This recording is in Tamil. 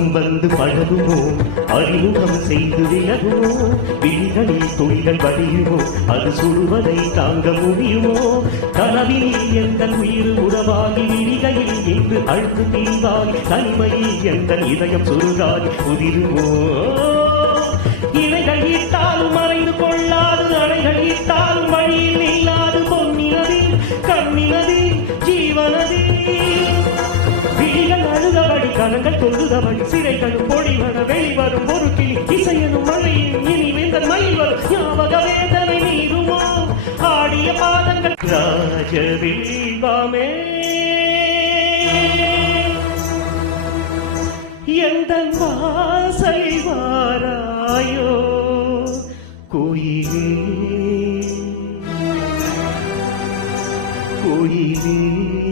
பருவம் வந்து பழகுமோ, அறிமுகம் செய்து விலகுமோ, விழிகளில் துளிகள் வடியுமோ, அது சுடுவதை தாங்க முடியுமோ, கனவினில் எங்கள் உயிர் உறவாகி விழிகளில் என்று அழுத்து தீவாகி தனிமையில் எங்கள் இதயம் சுருகாகி உதிருமோ. இலைகள் ஈட்டாலும் மறைந்து கொள்ளாது, அணைகள் ஈட்டாலும் வழியில் இல்லாது, பொன்னினதி கண்ணினதி ஜீவனதி. விழிகள் அழுதபடி கனங்கள் தொழுதபடி சிறைகளும் பொழிவன வெளிவரும் ஒரு கிளி இசையனும் மழையின் இனி வேந்தன் மயில் வரும் ஞாபக வேதனை நீருமோ ஆடிய பாதங்கள் ராஜதீபமே எந்தன் வாசல் வாராயோ கோயிலே கோயிலே.